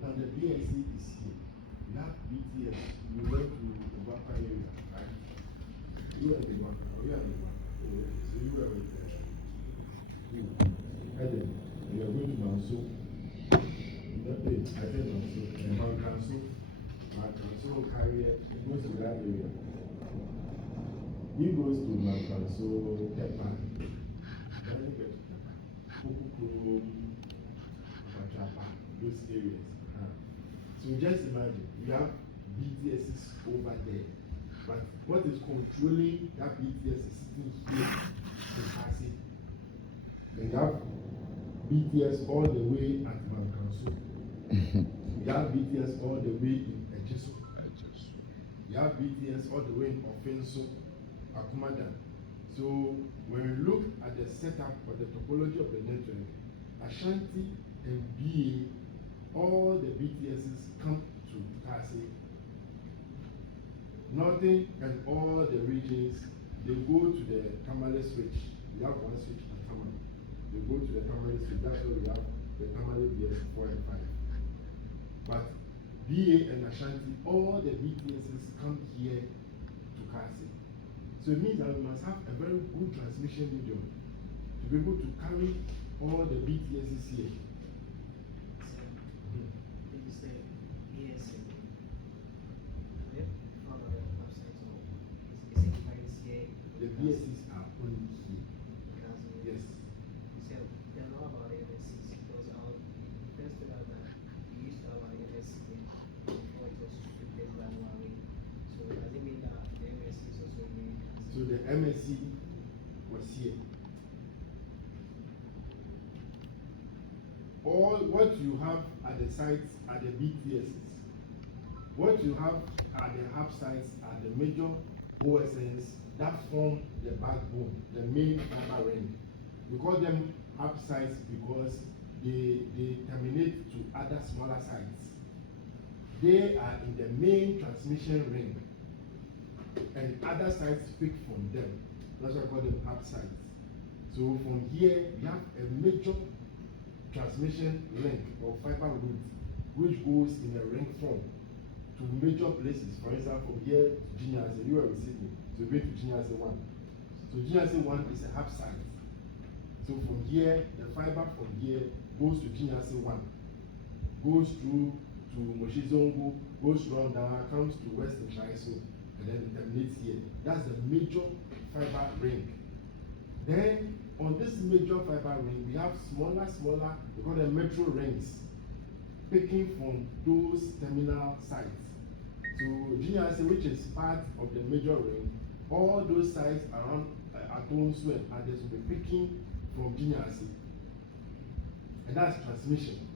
Now the BSC is here. You have BTS. You went to the Bapa area, right? You are the one. You are the one. So you are with you. And then you are going to Manso. That day, I said Manso. And Manso carrier goes to that area. He goes to Manso, Tepa. Then he gets to Tepa. Kukukuru, Apachapa, those areas. So just imagine, you have BTSs over there. But what is controlling that BTS is sitting here in Kasi. You have BTS all the way at Mankanso. You have BTS all the way in Ejiso. You have BTS all the way in Ofenso, Akumada. So when you look at the setup or the topology of the network, Ashanti and BA, all the BTSs come to Kasi. Northern and all the regions, they go to the Tamale switch. We have one switch at Tamale. They go to the Tamale switch. That's why we have the Tamale BS4 and 5. But BA and Ashanti, all the BTSs come here to Kasi. So it means that we must have a very good transmission medium to be able to carry all the BTSs here. Did you say GSM? The BSCs are only here. Yes. So they know about MSCs because our first that we used to have an MSC before it was replaced by Huawei. So does it mean that the MSC is also here? So the MSC was here. All what you have at the sites are the BTSs. What you have at the hub sites are the major OSNs that form the backbone, the main fiber ring. We call them hub sites because they terminate to other smaller sites. They are in the main transmission ring, and other sites pick from them. That's why I call them hub sites. So from here, we have a major transmission link or fiber route which goes in a ring form to major places. For example, from here to Ginyase, you are receiving. So we go to Ginyase 1. So Ginyase 1 is a hub site. So from here, the fiber from here goes to Ginyase 1, goes through to Moshizongo, goes round down, comes to Western Shaiso, and then it terminates here. That's the major fiber ring. Then on this major fiber ring, we have smaller, we call them metro rings, picking from those terminal sites. So GSM, which is part of the major ring, all those sites around Atonsu and others will be picking from GSM. And that's transmission.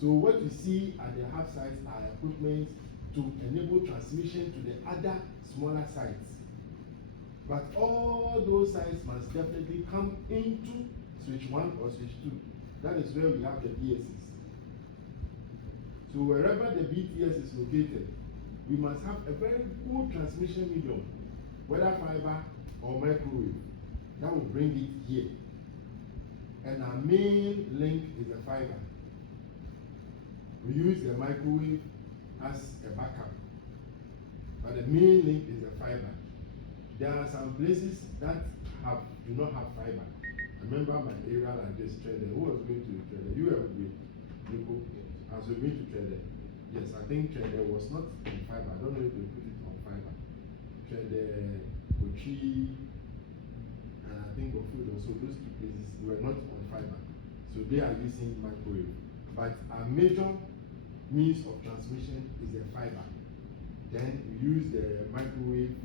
So what you see at the hub sites are equipment to enable transmission to the other smaller sites. But all those sites must definitely come into switch 1 or switch 2. That is where we have the BSs. So wherever the BTS is located, we must have a very good transmission medium, whether fiber or microwave, that will bring it here. And our main link is the fiber. We use the microwave as a backup, but the main link is the fiber. There are some places that do not have fiber. I remember my area like this, trader. Who was going to trader? You were with Nico. I was going to trader. Yes, I think trader was not on fiber. I don't know if they put it on fiber. Trader, Kochi, and I think Gofood also, those two places were not on fiber. So they are using microwave. But our major means of transmission is the fiber. Then we use the microwave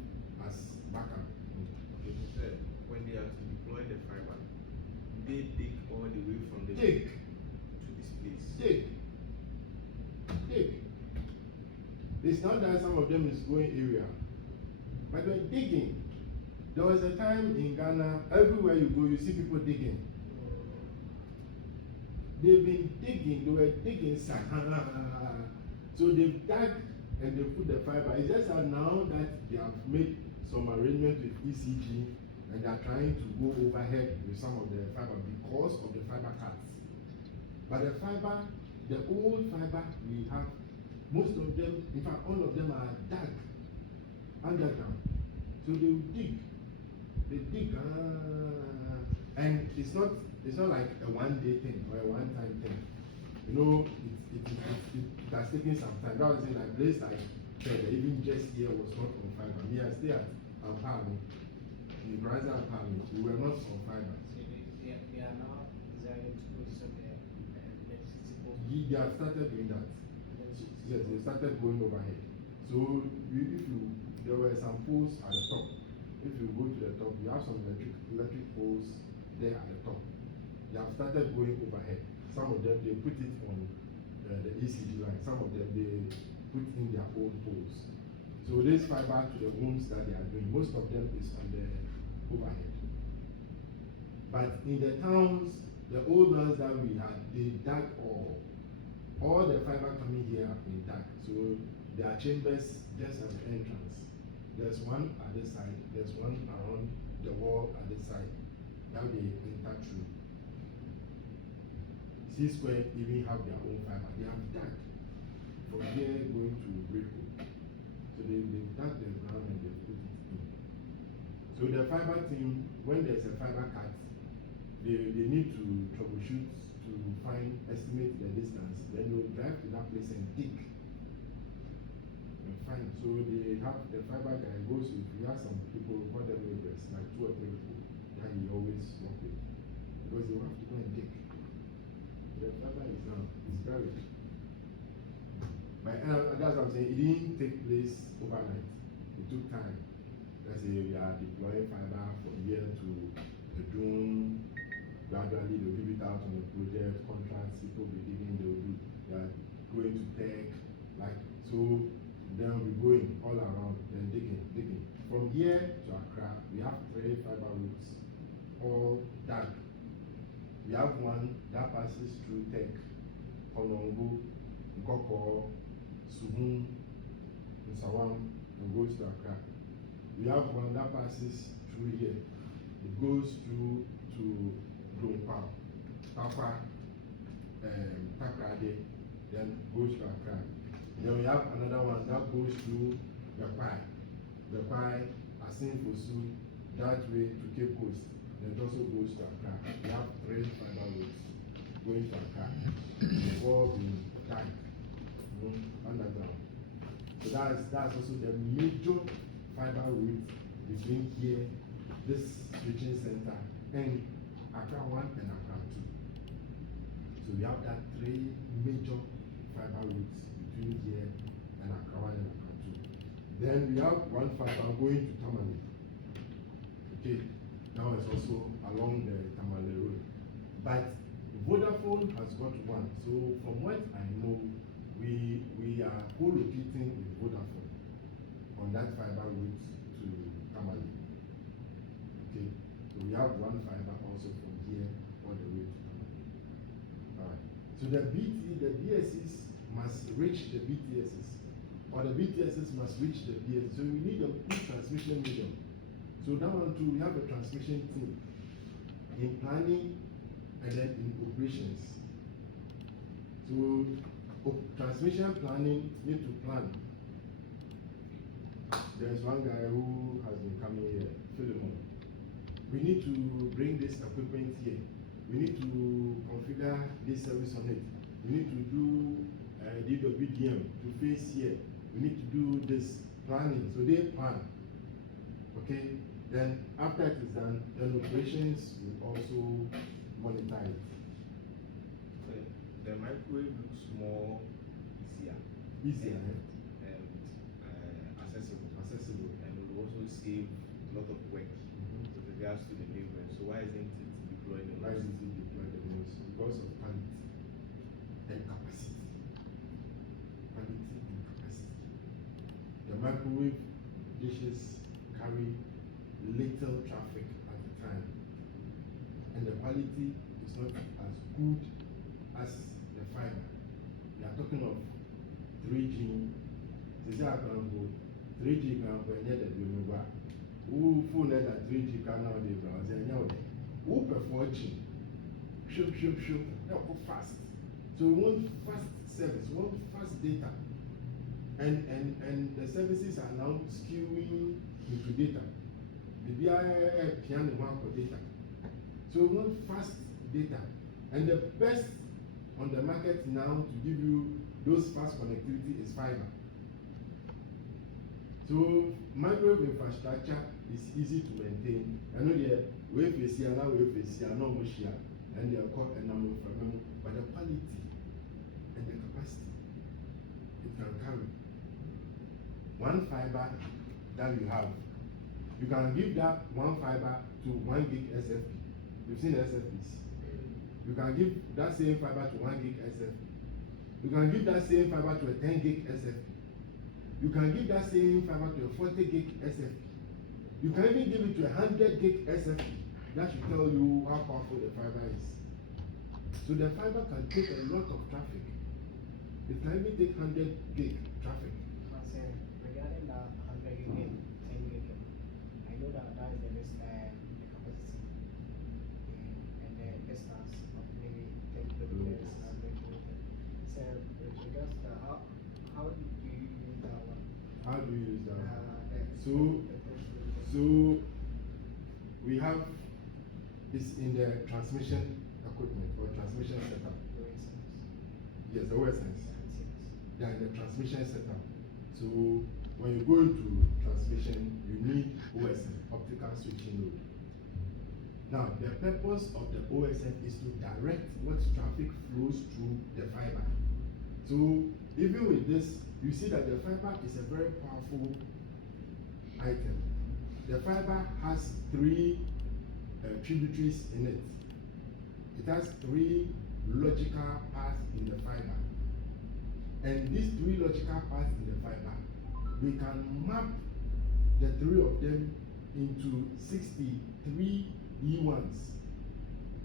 as backup. Okay, so when they are to deploy the fiber, they take all the way from the Take to this place. Take. It's not that some of them is going area, but they're digging. There was a time in Ghana, everywhere you go, you see people digging. They've been digging, they were digging sand. So they've dug and they put the fiber. It's just that now that they have made some arrangement with ECG and they are trying to go overhead with some of the fiber because of the fiber cuts. But the fiber the old fiber we have, most of them, in fact, all of them are dug underground. So they will dig, and it's not like a one-day thing or a one-time thing. You know, it has taken some time. That was in a place like even just here was not on fiber. Me, I stay at Amparo, in Brazil, Amparo. We were not on fiber. So they are now designing to put some electricity pole. They have started doing that. Yes, they started going overhead. So there were some poles at the top. If you go to the top, you have some electric poles there at the top. They have started going overhead. Some of them, they put it on the ECG line. Some of them, they put in their own poles. So this fiber to the homes that they are doing, most of them is on the overhead. But in the towns, the old ones that we had, they dug all the fiber coming here have been dug. So there are chambers just at the entrance. There's one at this side, there's one around the wall at this side. That they enter through. C-Square even have their own fiber. They have dug from here going to Greco. So they've dug the ground and they put it in. So the fiber team, when there's a fiber cut, they need to troubleshoot to estimate the distance. Then they'll drive to that place and dig. And find. So they have the fiber guy goes with, we have some people, call them laborers, like 2 or 3 people that he always work with. Because they have to go and dig. The fiber is now, it's buried. But that's what I'm saying, it didn't take place overnight. It took time. Let's say we are deploying fiber from here to June. Gradually they'll give it out on a project, contracts, people will be digging, they are going to tech, like so then we'll be going all around, then digging. From here to Accra, we have 3 fiber routes, all dug. We have one that passes through Tech, Kolongo, Nkoko, Suhun, Nsawam, and goes to Accra. We have one that passes through here. It goes through to Donkwa, Takwa, Takrade, then goes to Accra. Then we have another one that goes through Bekwai, Asin-Fosu, that way to Cape Coast. Then it also goes to Accra. We have 3 fiber routes going to Accra. They've all been dug underground. So that's also the major fiber route between here, this switching center, and Accra 1 and Accra 2. So we have that 3 major fiber routes between here and Accra 1 and Accra 2. Then we have one fiber going to Tamale. Okay, now it's also along the Tamale road. But Vodafone has got one. So from what I know, we are co-locating with Vodafone on that fiber route to Tamale. Okay, so we have one fiber also from here all the way to Tamale. Alright. So the BSS must reach the BTSs, or the BTSs must reach the BSS. So we need a good transmission medium. So that one too, we have a transmission team in planning and then in operations. So transmission planning need to plan. There's one guy who has been coming here, Philemon. We need to bring this equipment here. We need to configure this service on it. We need to do DWDM to face here. We need to do this planning. So they plan. Okay? Then after it is done, then operations will also monitor it. Okay. The microwave looks more easier. And accessible. And it will also save a lot of work with regards to the movement. So why isn't it deployed the most? Why is it deployed the most? Because of quality and capacity. Quality and capacity. The microwave dishes carry little traffic at the time, and the quality is not as good as the fiber. We are talking of 3G. This is our 3G can be near the Dunova. Who phone that 3G can now be browsing? Who prefer 4G? Shoot. Now go fast. So we want fast service, we want fast data. And the services are now skewing into data. The piano one for data. So we want fast data. And the best on the market now to give you those fast connectivity is fiber. So microwave infrastructure is easy to maintain. I know the wave is here, now wave is here, no more here, and they are called a number of them, but the quality and the capacity it can carry. One fiber that you have, you can give that one fiber to 1 gig SFP. You've seen SFPs. You can give that same fiber to 1 gig SFP. You can give that same fiber to a 10 gig SFP. You can give that same fiber to a 40 gig SFP. You can even give it to a 100 gig SFP. That should tell you how powerful the fiber is. So the fiber can take a lot of traffic. It can even take 100 gig traffic. Regarding the 100 gig, 10 gig, I know that that is the capacity and the distance of maybe 10 kilometers, 100 kilometers. So with regards to how do you use that one? How do you use that? So we have this in the transmission equipment or transmission setup. Yes, the OSNs. They are in the transmission setup. So when you go into transmission, you need OSN, optical switching node. Now, the purpose of the OSN is to direct what traffic flows through the fiber. So even with this, you see that the fiber is a very powerful item. The fiber has 3 tributaries in it. It has 3 logical paths in the fiber. And these 3 logical paths in the fiber, we can map the 3 of them into 63 E1s.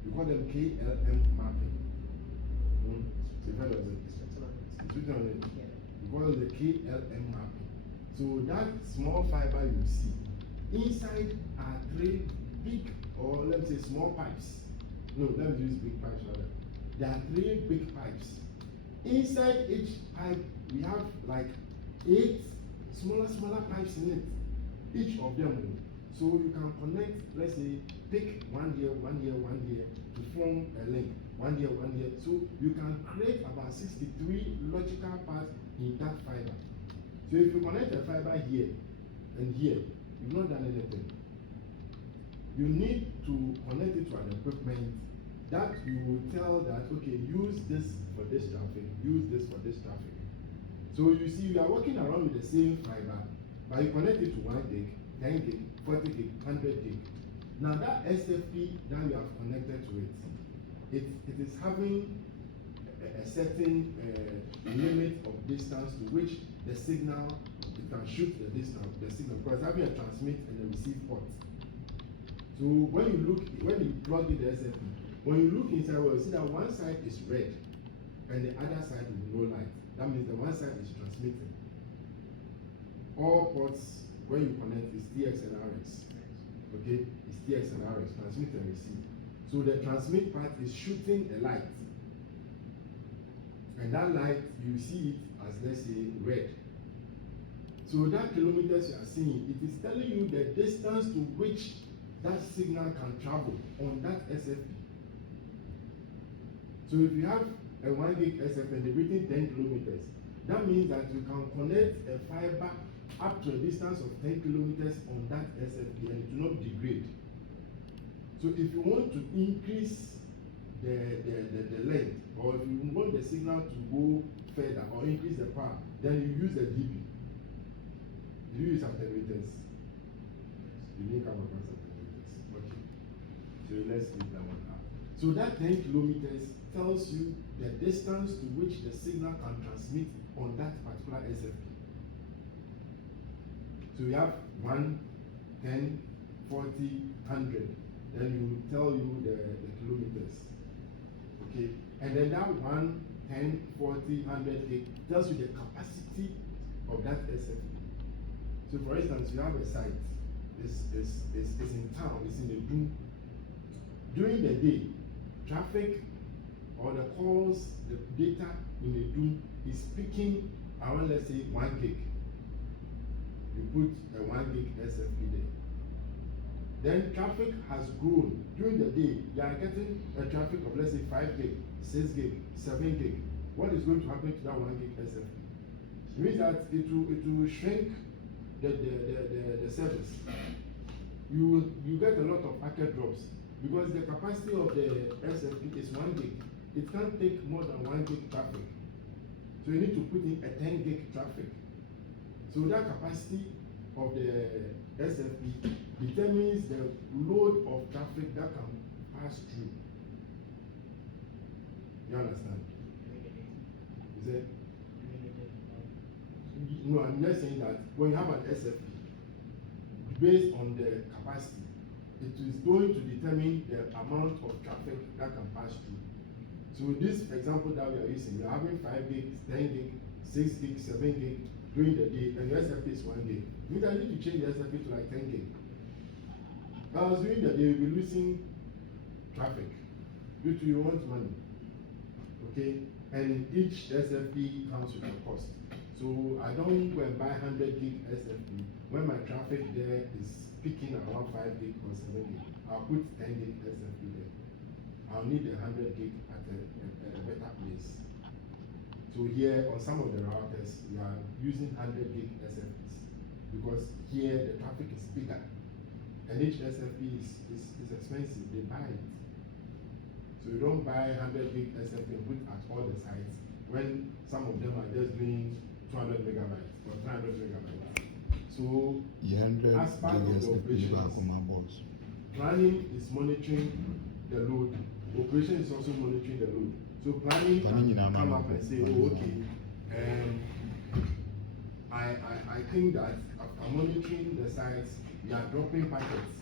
We call them KLM mapping. So you've heard of it? It's written on it. We call it the KLM mapping. So that small fiber you see, inside are 3 big, or let me say small pipes. No, let me use big pipes rather. There are 3 big pipes. Inside each pipe, we have like 8 smaller pipes in it. Each of them. So you can connect, let's say, pick 1 here, 1 here, 1 here to form a link. 1 here, 1 here. So you can create about 63 logical paths in that fiber. So if you connect a fiber here and here, you've not done anything. You need to connect it to an equipment that you will tell that, okay, use this for this traffic, use this for this traffic. So you see, you are working around with the same fiber, but you connect it to 1 gig, 10 gig, 40 gig, 100 gig. Now that SFP that you have connected to it is having a certain limit of distance to which the signal, it can shoot the signal, because it's having a transmit and a receive port. So when you plug in the SFP, when you look inside, well, you see that one side is red and the other side with no light. That means the one side is transmitting. All ports, when you connect, is TX and RX. Okay? It's TX and RX, transmit and receive. So the transmit part is shooting a light. And that light, you see it as, let's say, red. So that kilometers you are seeing, it is telling you the distance to which that signal can travel on that SFP. So if you have a 1 gig SFP and they're within 10 kilometers, that means that you can connect a fiber up to a distance of 10 kilometers on that SFP and it will not degrade. So if you want to increase the length, or if you want the signal to go further or increase the power, then you use a DB. Do you use attenuators? You didn't come across attenuators. Okay. So let's leave that one out. So that 10 kilometers tells you the distance to which the signal can transmit on that particular SFP. So we have 1, 10, 40, 100. Then you will tell you the kilometers. Okay? And then that 1, 10, 40, 100, it tells you the capacity of that SFP. So for instance, you have a site, it's in town, it's in the Doom. During the day, traffic or the calls, the data in the do is peaking around, let's say, 1 gig. You put a 1 gig SFP there. Then traffic has grown. During the day, you are getting a traffic of, let's say, 5 gig, 6 gig, 7 gig. What is going to happen to that 1 gig SFP? It means that it will shrink the service. You get a lot of packet drops because the capacity of the SFP is 1 gig. It can't take more than 1 gig traffic. So you need to put in a 10 gig traffic. So that capacity of the SFP determines the load of traffic that can pass through. You understand? Is it? No, I'm not saying that when you have an SFP, based on the capacity, it is going to determine the amount of traffic that can pass through. So this example that we are using, we are having 5 gig, 10 gig, 6 gig, 7 gig during the day, and the SFP is 1 gig. You need to change the SFP to like 10 gig. Because during the day, you'll be losing traffic due to you want money. Okay? And each SFP comes with a cost. So I don't go and buy 100 gig SFP when my traffic there is peaking around 5 gig or 7 gig. I'll put 10 gig SFP there. I'll need a 100 gig at a better place. So here on some of the routers, we are using 100 gig SFPs because here the traffic is bigger. And each SFP is expensive, they buy it. So you don't buy 100 gig SFP and put at all the sites when some of them are just doing 200 megabytes or 300 megabytes. So as part of the operations, planning is monitoring the load. Operation is also monitoring the load. So planning can come up and say, oh, okay, I think that after monitoring the sites, we are dropping packets.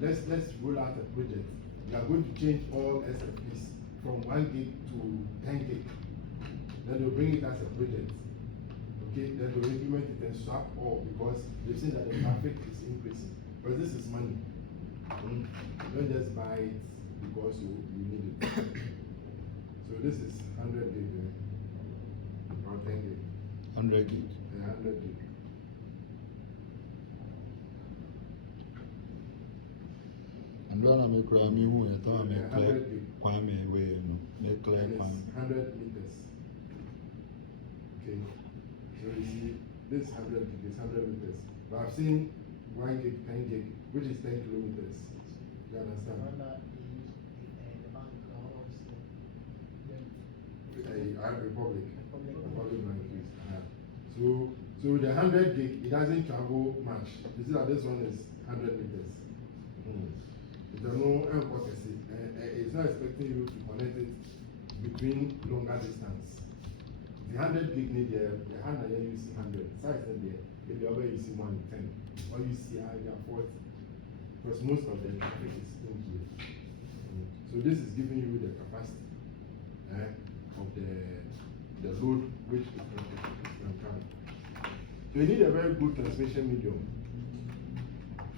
Let's roll out a project. We are going to change all SFPs from 1 gig to 10 gig. Then they'll bring it as a project. Okay, then they'll implement it and swap all because they've seen that the traffic is increasing. But this is money. Don't just buy it because you need it. So this is 100 gig or 10 gig. 100 gig. Yeah, 100 gig. And when I'm a crime, you want to Yeah, 100 gig. Kwame way, no, make clear And it's Kwame. 100 meters. Okay. So you see, this 100 gig is 100 meters. But I've seen 1 gig, 10 gig, which is 10 kilometers. You understand? Republic Bank is. So the 100 gig, it doesn't travel much. You see that this one is 100 meters. It's not expecting you to connect it between longer distance. The 100 gig need the hand you see 100. Size there, if the other you see 110, or you see either 40. Because most of the traffic is in here. So this is giving you the capacity of the load which is travel. So you need a very good transmission medium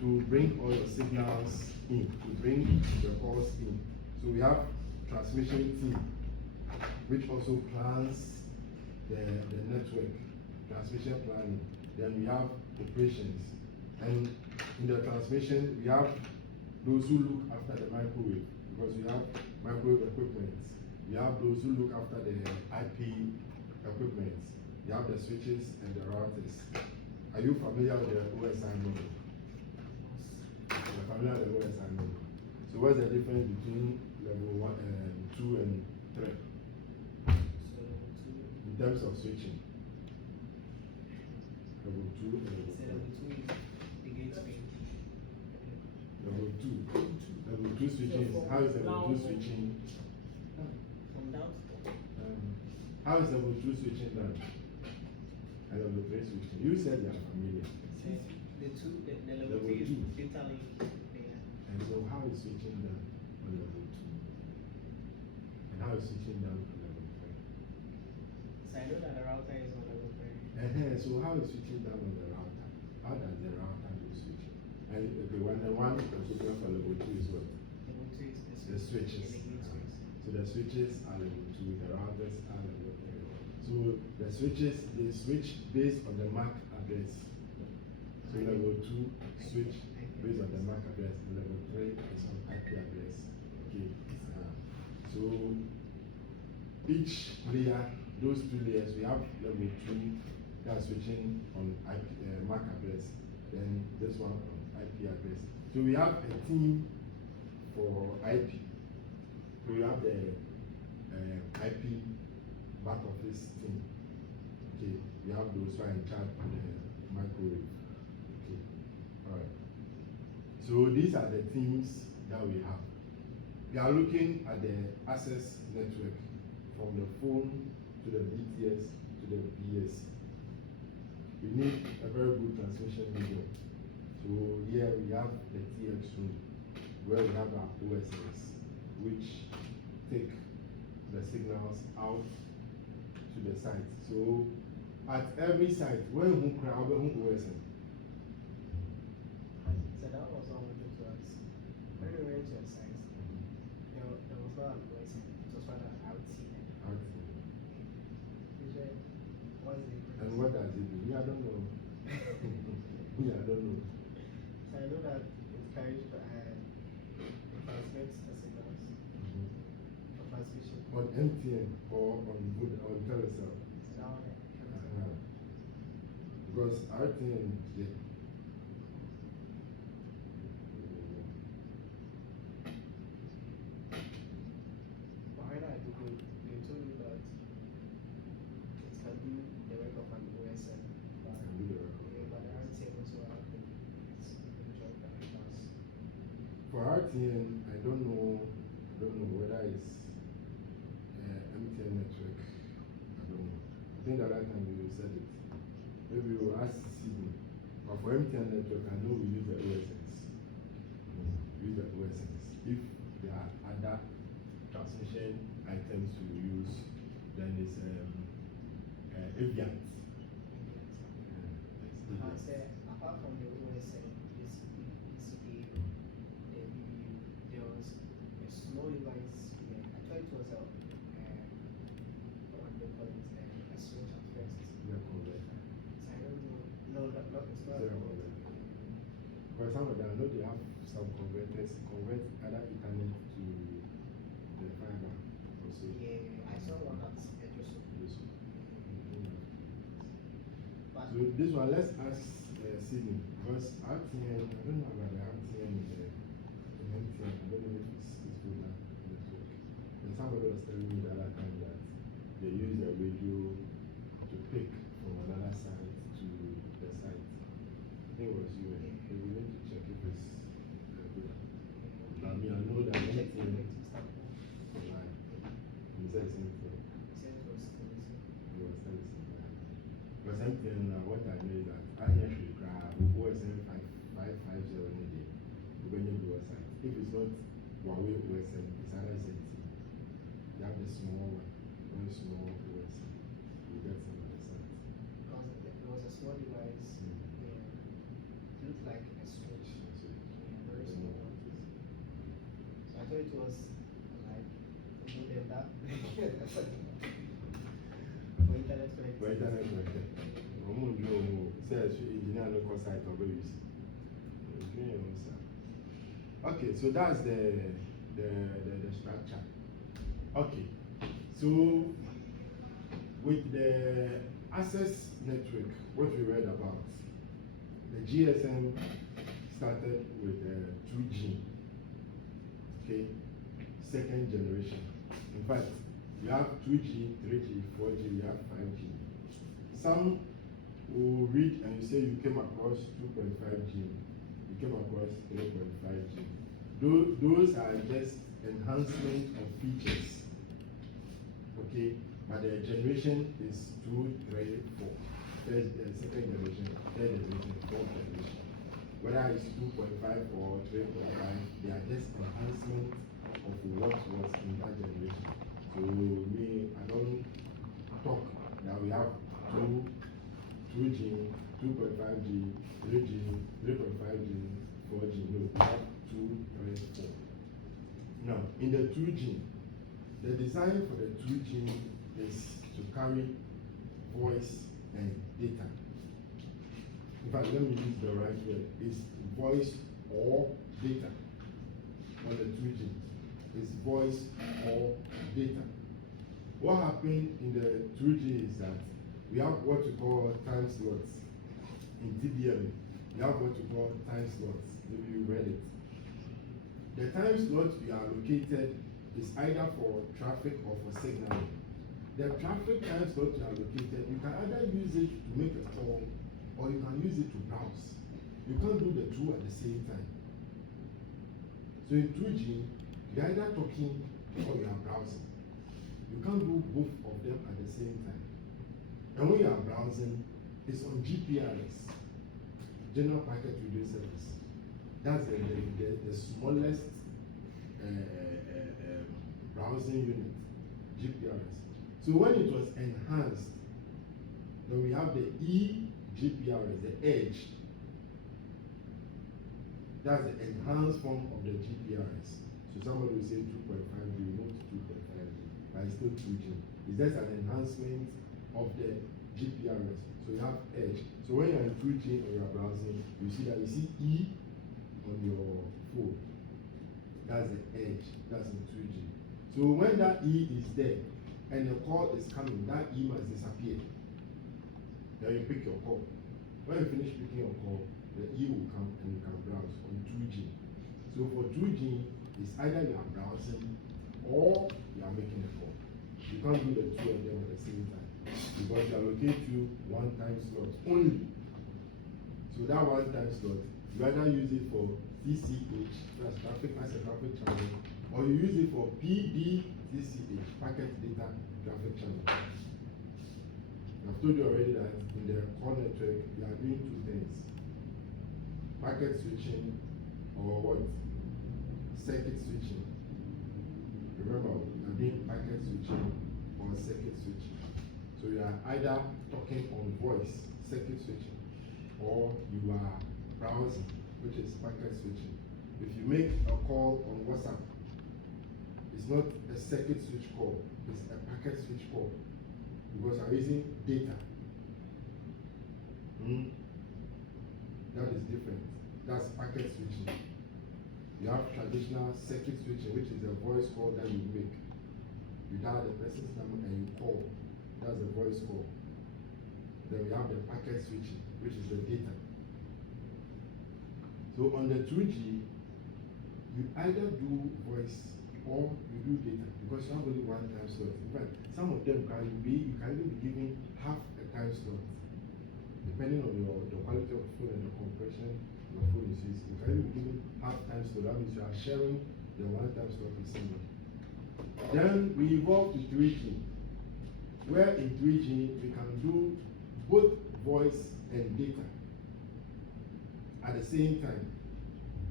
to bring all your signals in, to bring the calls in. So we have transmission team which also plans the network, transmission planning. Then we have operations. And in the transmission, we have those who look after the microwave, because we have microwave equipment. We have those who look after the IP equipment. We have the switches and the routers. Are you familiar with the OSI model? You're familiar with the OSI model. So what's the difference between level 1 and 2 and 3? In terms of switching. Level 2 and level 3. Level 2. Level 2 switching is, how is level 2 switching? From down to How is level 2 switching done? And level 3 switching? You said you are familiar. the level 3 is data link. And so how is switching done on level 2? And how is switching done on level 3? So I know that the router is on level 3. So how is switching done on the router? How does the router do switching? And the one equipment for level 2 is what? Level 2 is The switches. the gate switch. So the switches are level 2, the routers are level 3. So the switches, they switch based on the MAC address. So level 2 switch based on the MAC address, and level 3 is on IP address. Okay. So each layer, those 2 layers, we have level 2 that's switching on IP, MAC address, then this one on IP address. So we have a team for IP. So we have the IP back office team. Okay, we have those who are in charge of the microwave. Okay, all right. So these are the teams that we have. We are looking at the access network from the phone to the BTS to the BS. We need a very good transmission medium. So here we have the TX room where we have our OSS, which take the signals out to the site. So at every site, when who crowd, who OSN. So that was all we did to us. When we went to a site, there was not an OSN, it was rather RTN. You said, what's the difference? And what does it do? Me, I don't know. Me, I don't know. So I know that it carries transmits the signals for transmission. On MTN or on Telecel. So that one, Because RTN, yeah. but when I Googled, they told me that it can do the work of an OSN. But, Can do the work of- yeah, but the RTN also have its individual characters. For RTN, I don't know whether it's MTN network. I don't know. I think the other time we said it. Maybe we'll ask Sydney. But for MTN network, I know we use the OSNs. We use the OSNs. If there are other transmission items to use, then it's Aviant. I say, apart from the OSN, this ECA, the BBU, there was a small device here. I thought it was what do they call it, a switch at first. Yeah, converter. So I don't know. No, it's not. Zero converter. For some of them, I know they have some converters, convert other Ethernet to the fiber also. Yeah, I saw one at Edgerson. But So this one, let's ask Sydney, because RTN, I don't know about the RTN in MTN, I don't know if it's good network. And somebody was telling me the other time that they use the radio to pick from another site to the site. I think it was you, and we need to check if it's good. I mean, I know that check MTN, it with Mr. Paul. right, he said the same thing. He said it was crazy. He was telling me that. Because MTN, what I know is that I actually grab OSN 550 any day. When you go site. If it's not Huawei OSN, it's either ZT. You have the small one, very small OSN. You get some on the site. Because there was a small device. Yeah, it looked like a switch. Yeah, very small one. So I thought it was like modem that for internet connectivity. For internet connected. Says engineer local site of use. Okay, so that's the structure. Okay, so with the access network, what we read about, the GSM started with 2G. Okay, second generation. In fact, you have 2G, 3G, 4G, you have 5G. Some will read and you say you came across 2.5G, you came across 3.5G. Those are just enhancement of features. Okay, but the generation is 2, 3, 4. Second generation, third generation, fourth generation. Whether it's 2.5 or 3.5, they are just enhancement of what was in that generation. So me, I don't talk that we have 2G, 2.5G, 3G, 3.5G, 4G. No, we have 2, 3, 4. Now, in the 2G, The design for the 2G is to carry voice and data. In fact, let me use the right word. It's voice or data on the 2G. It's voice or data. What happened in the 2G is that we have what we call time slots. In DBM, we have what we call time slots. Maybe you read it. The time slots we are allocated is either for traffic or for signaling. The traffic time slot you are allocated, you can either use it to make a call or you can use it to browse. You can't do the two at the same time. So in 2G, you're either talking or you are browsing. You can't do both of them at the same time. And when you are browsing, it's on GPRS, General Packet Radio Service. That's the smallest browsing unit, GPRS. So when it was enhanced, then we have the eGPRS, the Edge. That's the enhanced form of the GPRS. So somebody will say 2.5G, not 2.5G, but it's still 2G. It's just an enhancement of the GPRS. So you have Edge. So when you're in 2G and you're browsing, you see that you see E on your phone. That's the Edge. That's in 2G. So when that E is there and the call is coming, that E must disappear. Then you pick your call. When you finish picking your call, the E will come and you can browse on 2G. So for 2G, it's either you are browsing or you are making a call. You can't do the two of them at the same time because you allocate you one time slot only. So that one time slot, you either use it for TCH, that's traffic as a traffic channel, or you use it for PDTCH, packet data traffic channel. I've told you already that in the core network, we are doing two things. Packet switching or what? Circuit switching. Remember, we are doing packet switching or circuit switching. So you are either talking on voice, circuit switching, or you are browsing, which is packet switching. If you make a call on WhatsApp, it's not a circuit switch call, it's a packet switch call because you are using data. That is different. That's packet switching. You have traditional circuit switching, which is a voice call that you make. You dial the person's number and you call. That's a voice call. Then we have the packet switching, which is the data. So on the 2G, you either do voice or you do data because you have only one time slot. In fact, some of them you can even be given half a time slot. Depending on the quality of the phone and the compression your phone is using, you can even be given half time slot. That means you are sharing the one time slot with somebody. Then we evolved to 3G, where in 3G we can do both voice and data at the same time,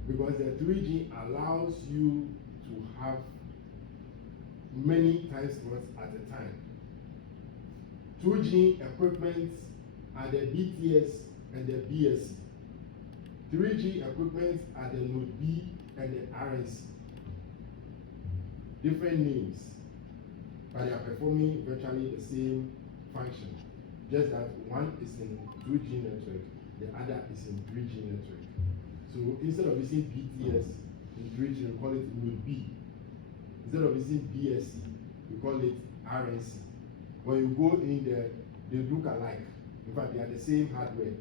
because the 3G allows you to have many time slots at a time. 2G equipment are the BTS and the BSC. 3G equipment are the Node B and the RNC. Different names, but they are performing virtually the same function. Just that one is in 2G network, the other is in 3G network. So instead of using BTS in 3G, we call it Node B. Instead of using BSC, we call it RNC. When you go in there, they look alike. In fact, they are the same hardware.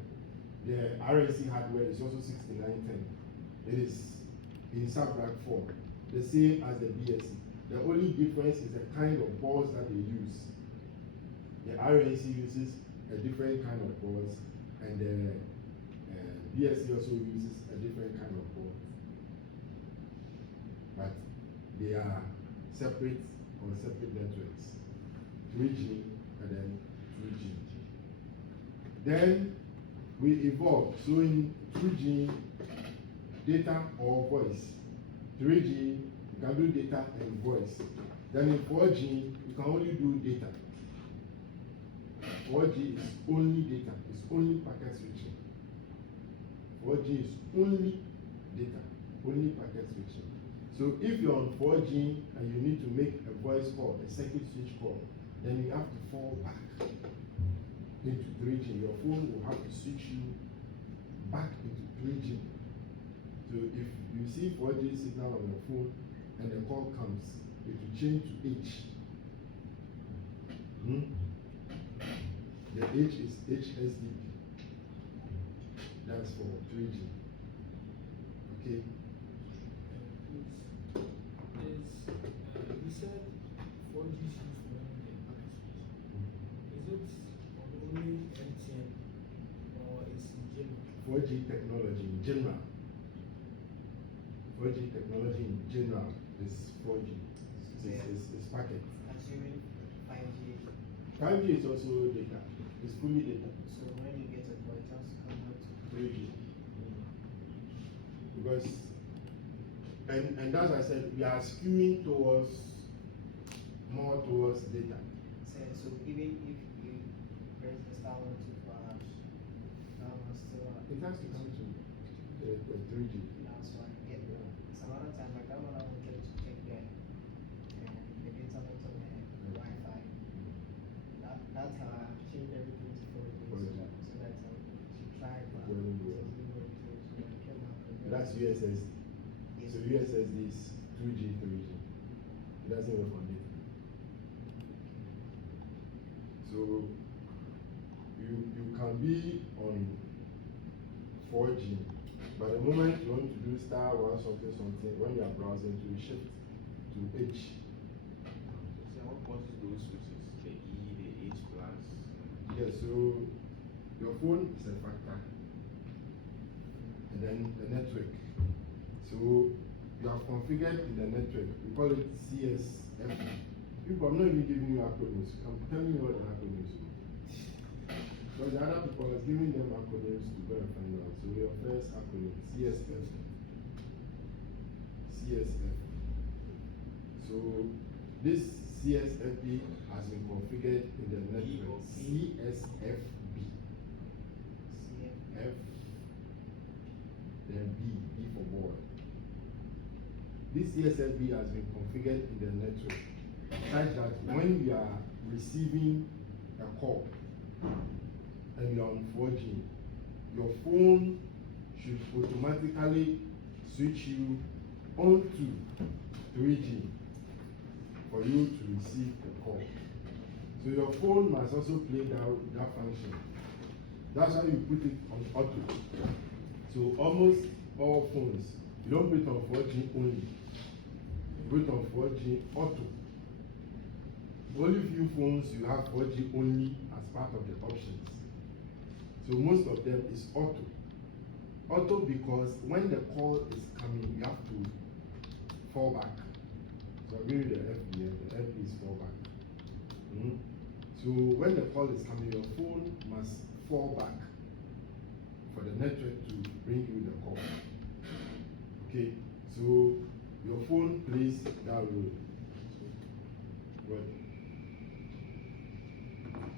The RNC hardware is also 6910. It is in sub-rack form, the same as the BSC. The only difference is the kind of boards that they use. The RNC uses a different kind of boards, and the BSC also uses a different kind of board. But they are separate on separate networks. 3G and then 2G. Then we evolved. So in 2G, data or voice. 3G, you can do data and voice. Then in 4G, you can only do data. 4G is only data. It's only packet switching. 4G is only data, only packet switching. So if you're on 4G and you need to make a voice call, a circuit switch call, then you have to fall back into 3G. Your phone will have to switch you back into 3G. So if you see 4G signal on your phone and the call comes, it will change to H. The H is HSDP. That's for 3G. Okay. You said 4G is used for is it only MTN or is in general? 4G technology in general. 4G technology in general is 4G. It's packet. Assuming 5G. 5G is also data. It's fully data. So when you get a call, it has to come out to 3G. Because and as I said, we are skewing more towards data. So even if you press the star 1 2 4 hash, that one still It has to come to the 3G. that's why I get some other time my grandmother wanted to check the data level the Wi-Fi. That's how I changed everything to 4G. So that's how she tried but Well, it was really so I came out and That's USSD. Yes. So USSD is 2G, 3G. It doesn't work on data. So you can be on 4G, but the moment you want to do star one something, when you are browsing, to shift to H. So what causes those switches? The E, the H plus. Yes, so your phone is a factor, and then the network. So you have configured in the network. We call it CSF. People, I'm not even giving you acronyms. I'm telling you what the acronyms are. Because the other people are giving them acronyms to go and find out. So your first acronym, CSF. CSF. So this CSFB has been configured in the network. CSFB. F, then B for boy. This CSFB has been configured in the network such that when you are receiving a call and you are on 4G, your phone should automatically switch you onto 3G for you to receive the call. So your phone must also play that function. That's why you put it on auto. So almost all phones, you don't put it on 4G only. You put it on 4G auto. Only few phones you have 4G only as part of the options. So most of them is auto. Auto because when the call is coming, you have to fall back. So I'm giving you the FB here. The FB is fall back. So when the call is coming, your phone must fall back for the network to bring you the call. Okay, so your phone plays that role. Well,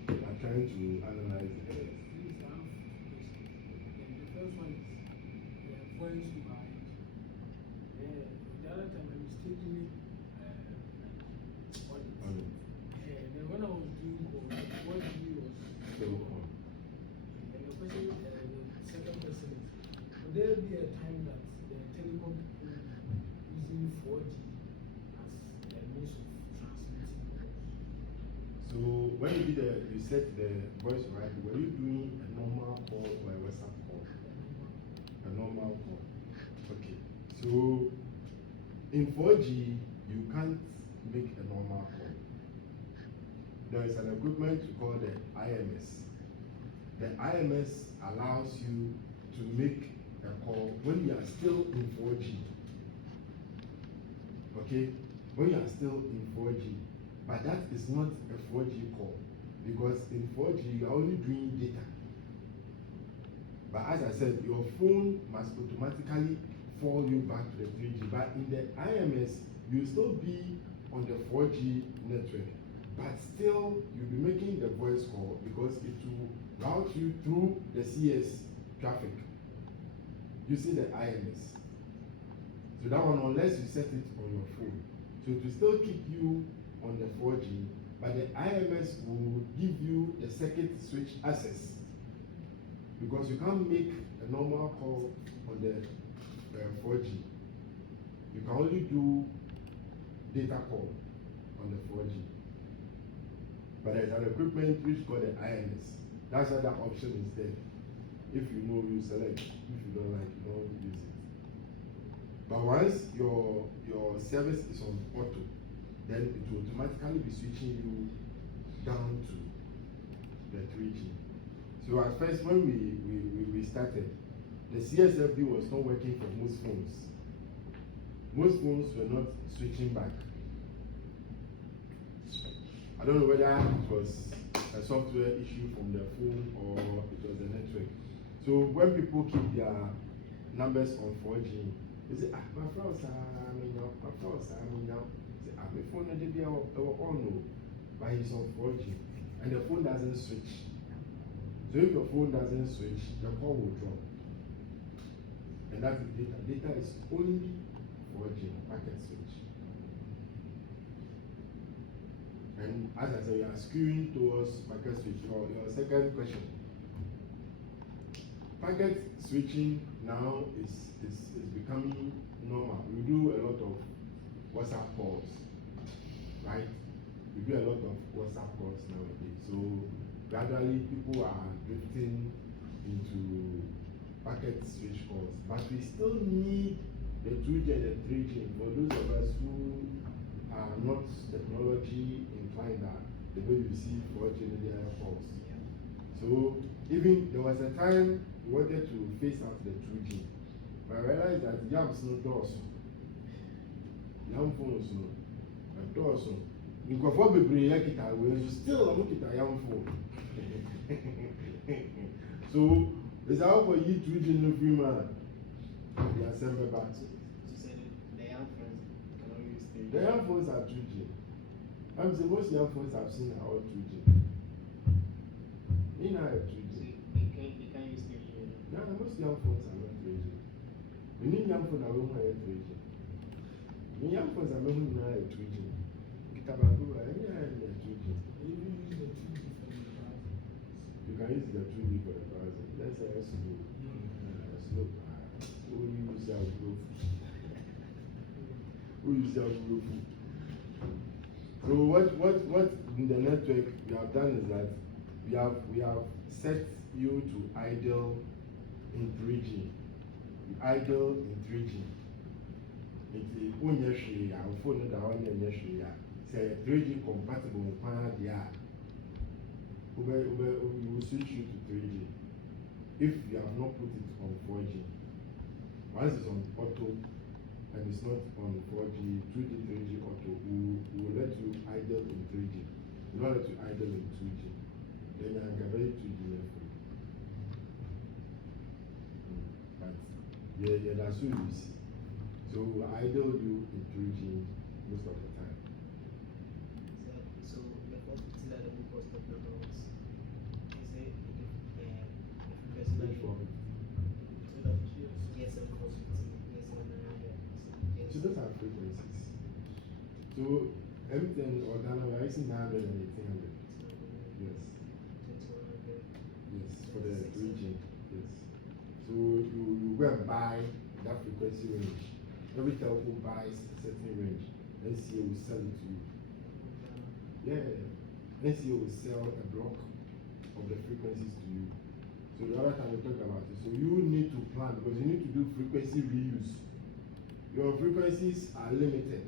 I'm trying to analyze it. Please, I have the first one is voice over IP. The other time I mistakenly on it. And then when I was doing what he was Telecom. and the question, the second question is, would there be a time that the telecom people using 4G as a means of transmitting calls? So when you set the voice right, were you doing a normal call or a WhatsApp call? A normal call. Okay. So in 4G, you can't make a normal call. There is an equipment you call the IMS. The IMS allows you to make a call when you are still in 4G. Okay? When you are still in 4G. But that is not a 4G call. Because in 4G, you are only doing data. But as I said, your phone must automatically fall you back to the 3G. But in the IMS, you still be on the 4G network. But still, you'll be making the voice call because it will route you through the CS traffic using the IMS. So that one, unless you set it on your phone, so to still keep you on the 4G, but the IMS will give you the circuit switch access, because you can't make a normal call on the 4G. You can only do data call on the 4G. But there's an equipment which called the IMS. That's why that option is there. If you know, you select. If you don't like, you don't use it. But once your service is on auto, then it will automatically be switching you down to the 3G. So at first, when we started, the CSFB was not working for most phones. Most phones were not switching back. I don't know whether it was a software issue from the phone or it was the network. So when people keep their numbers on 4G, they say, my friend, my friend, say, my phone be on no, but he's on 4G, and the phone doesn't switch. So if your phone doesn't switch, the call will drop. And that is data. Data is only 4G, packet switch. And as I said, you are skewing towards packet switch. Your second question. Packet switching now is becoming normal. We do a lot of WhatsApp calls, right? We do a lot of WhatsApp calls nowadays. So gradually people are drifting into packet switch calls. But we still need the 2G and the 3G for those of us who are not technology inclined, that the way we see 4G in their calls. So even there was a time we wanted to phase out the 2G, but I realized that yams no doors. Yam phones no doors. You go for baby kita, we still am kita yam phone. So it's how for you 2G no free man. They are sent back. So say the young friends cannot use The young phones are 2G. I'm saying most young phones I've seen are all 2G. In our 2G. You can't use 3G. Yeah, most young phones are not 3G. We need young phones that won't have 3G. The young phones are not 2G. Kitabaku, I have 2G. You can use the 2G for the browser. That's a slow. Slow. Who use your group? Who use your group? So what in the network we have done is that we have set you to idle in 3G. You idle in 3G. It's unyeshia, phone that one unyeshia. Say 3G compatible we will switch you to 3G if you have not put it on 4G. Once it's on auto and it's not on 4G, 2G, 3G auto, we will let you idle in 3G. We will not let you idle in 2G. Then you can very 2G level. But yeah, that's what you see. So we idle you in 3G most of the time. So the first thing that the book was talking about is it Which one? GSM 450, GSM 900. So those are frequencies. So everything or Ghana, we are using 900 and 1800. Yes. 2100. Yes, for the 3G. Yes. So you go and buy that frequency range. Every telco buys a certain range. NCA will sell it to you. Yeah. NCA will sell a block of the frequencies to you. So the other time we talked about it. So you need to plan, because you need to do frequency reuse. Your frequencies are limited.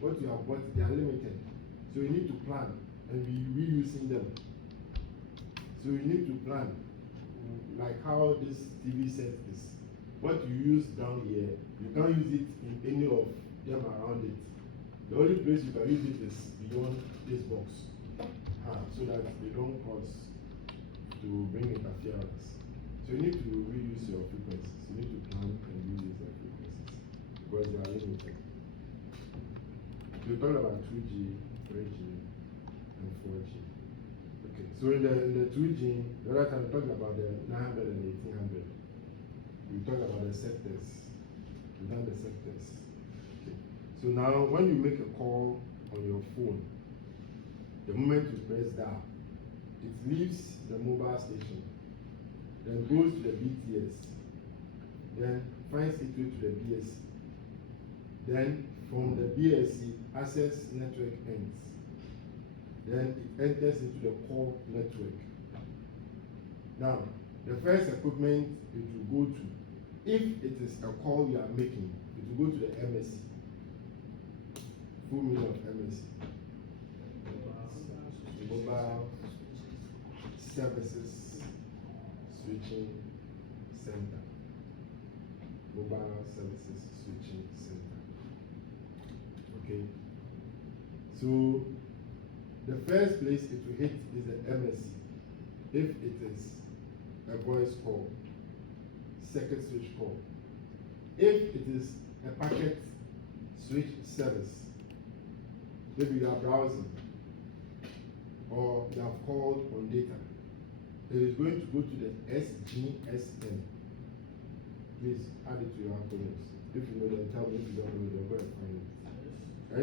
What you have bought, they are limited. So you need to plan and be reusing them. So you need to plan, like how this TV set is. What you use down here, you can't use it in any of them around it. The only place you can use it is beyond this box, so that they don't cause to bring interference. So you need to reuse your frequencies. You need to plan and reuse your frequencies because they are limited. We talked about 2G, 3G, and 4G. Okay, so in the 2G, the other time we talked about the 900 and 1800. We talked about the sectors. We've done the sectors. So now when you make a call on your phone, the moment you press dial, it leaves the mobile station, then goes to the BTS, then finds its way to the BSC. Then from the BSC, access network ends. Then it enters into the core network. Now, the first equipment it will go to, if it is a call you are making, it will go to the MSC. Full meaning of MSC. Mobile Services Switching Center. Mobile Services Switching Center. Okay. So the first place it will hit is the MSC. If it is a voice call, circuit switch call. If it is a packet switch service, maybe you are browsing or you have called on data, it is going to go to the SGSM. Please add it to your acronyms. If you know them, tell me. If you don't know them, go and find it.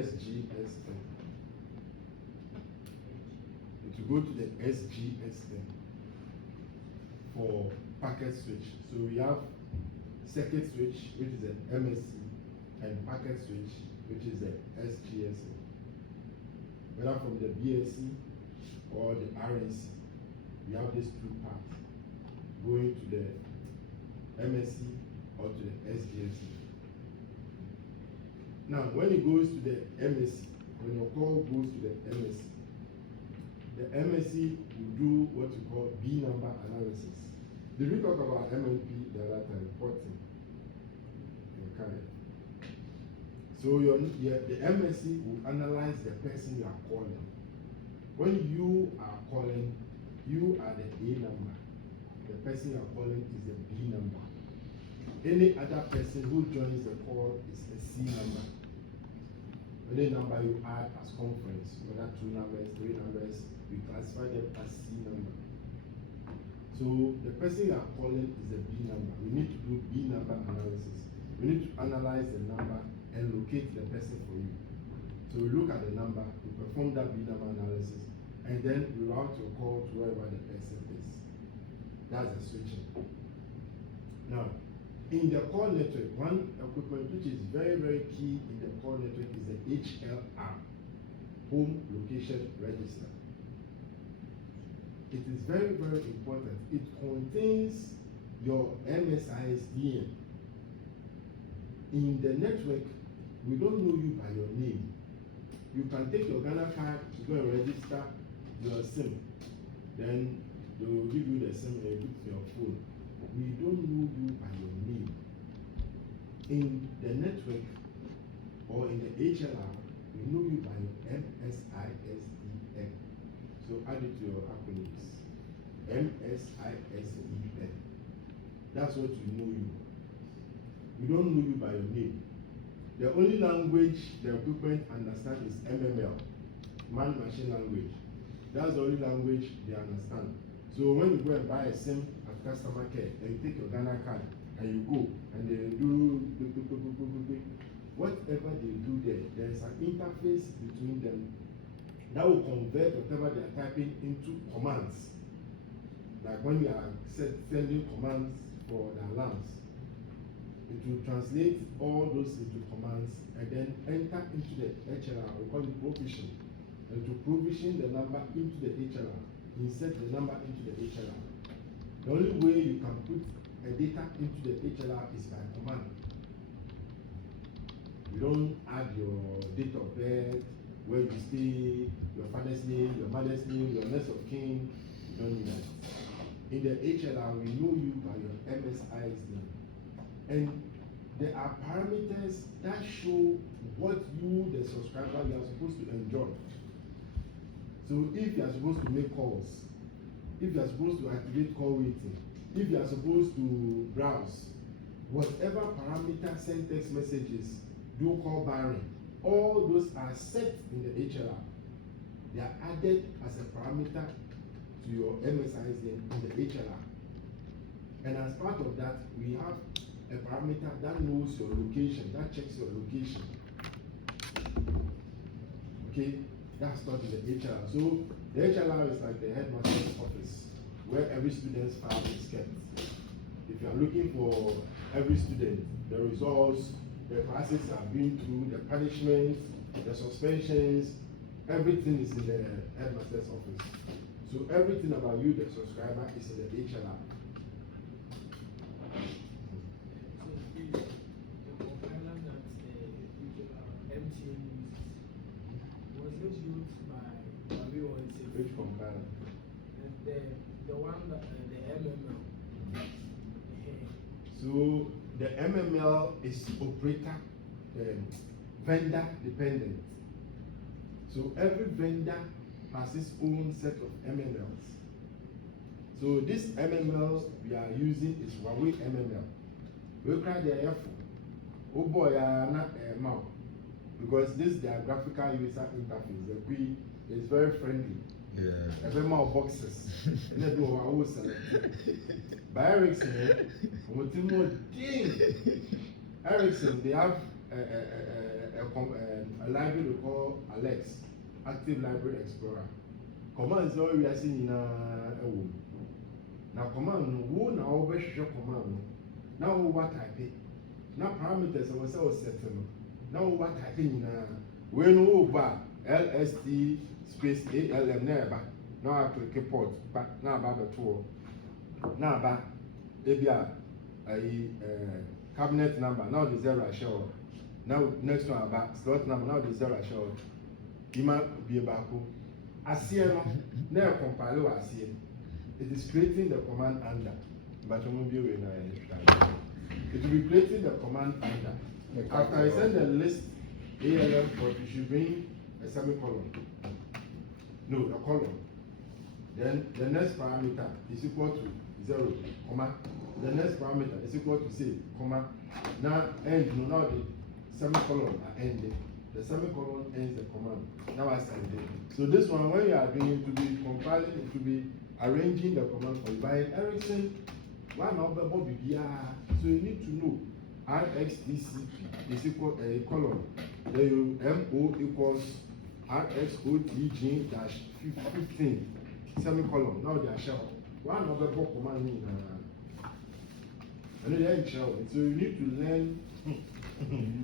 SGSM. It will go to the SGSM for packet switch. So we have circuit switch, which is the MSC, and packet switch, which is the SGSM. Whether from the BSC or the RNC, we have these two parts going to the MSC or to the SGSC. Now, when it goes to the MSC, when your call goes to the MSC will do what you call B number analysis. Did we talk about MNP the other time, porting? Okay. So the MSC will analyze the person you are calling. When you are calling, you are the A number. The person you are calling is the B number. Any other person who joins the call is a C number. Any number you add as conference, whether 2 numbers, 3 numbers, we classify them as C number. So the person you are calling is a B number. We need to do B number analysis. We need to analyze the number and locate the person for you. So we look at the number, we perform that B number analysis, and then we route your call to wherever the person is. That's the switching. Now, in the core network, one equipment which is very, very key in the core network is the HLR, Home Location Register. It is very, very important. It contains your MSISDN. In the network, we don't know you by your name. You can take your Ghana card to go and register your SIM. Then they will give you the SIM and you put your phone. We don't know you by your name. In the network or in the HLR, we know you by your MSISDN. So add it to your acronyms. MSISDN. That's what we know you. We don't know you by your name. The only language the equipment understand is MML, man-machine language. That's the only language they understand. So when you go and buy a SIM at customer care and you take your Ghana card and you go and they do whatever they do there is an interface between them that will convert whatever they are typing into commands. Like when you are sending commands for the alarms, it will translate all those into commands and then enter into the HLR. We call it provision. And to provision the number into the HLR, insert the number into the HLR. The only way you can put a data into the HLR is by command. You don't add your date of birth, where you stay, your father's name, your mother's name, your next of kin. You don't need that. In the HLR, we know you by your MSI's name. And there are parameters that show what you, the subscriber, you are supposed to enjoy. So if you are supposed to make calls, if you are supposed to activate call waiting, if you are supposed to browse, whatever parameter send text messages, do call barring, all those are set in the HLR. They are added as a parameter to your MSIs in the HLR. And as part of that, we have a parameter that knows your location, that checks your location. Okay, that's not in the HLR. So the HLR is like the headmaster's office where every student's file is kept. If you are looking for every student, the results, the classes have been through, the punishments, the suspensions, everything is in the headmaster's office. So everything about you, the subscriber, is in the HLR. So the compiler that MTN uses, was it used by Huawei or is it? Which compiler? The one that the MML. So the MML is operator, vendor dependent. So every vendor has its own set of MMLs. So this MML we are using is Huawei MML. We cry the airful. Oh boy, not a mouth. Because this is their graphical user interface. The GUI is very friendly. Yeah. Every more boxes. And they do our own select. By ERICSON, ERICSON, they have a library we call Alex, Active Library Explorer. Command is all we are seeing in a womb. Now, command, who now over show command. Now, what I pay. Now, parameters I was setting. Now, what I pay in we know about LST space ALM never. Now, I click report, but now about the tour. Now, about a cabinet number. Now, the zero show. Now, next one about slot number. Now, the zero show. You might be about ASIA, now compile ASIA. It is creating the command under. But it will be creating the command under. After I send the list ALM port, you should bring a semicolon. No, a colon. Then the next parameter is equal to 0, comma. The next parameter is equal to say, comma. Now end, no, now the semicolon are ending. The semicolon ends the command. Now I send it. So this one, when you are doing it, to be compiling, it to be arranging the command for you. By ERICSON, one of the BBR. So you need to know RxDCP is equal a colon. Then you MO equals RxOTG dash 15 semicolon. Now they are shell. One of the command in another shell. So you need to learn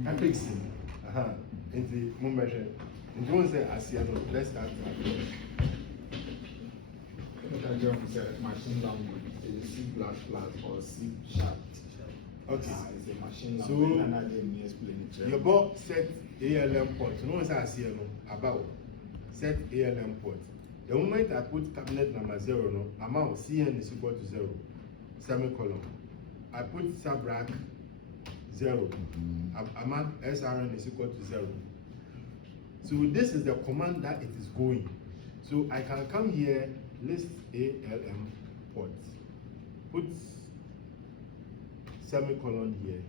ERICSON. In the measure. And you want to say, I see, let's start. Machine language is C++ or C#. Okay. It's a machine So, language. And I didn't explain it. Your board set ALM port. You know what I see about set ALM port. The moment I put cabinet number 0, no, amount CN is equal to 0, semicolon. I put subrack 0. Amount SRN is equal to 0. So this is the command that it is going. So I can come here, list ALM port, put semicolon here,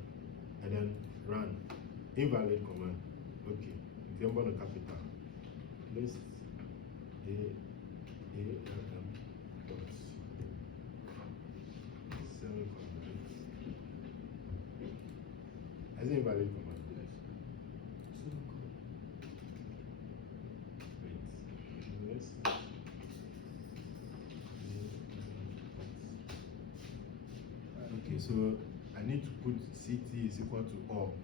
and then run. Invalid command. Okay. Example on capital. List ALM port. Semicolon. As an invalid command. Okay, so I need to put CT is equal to all.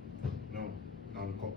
No, non-cop.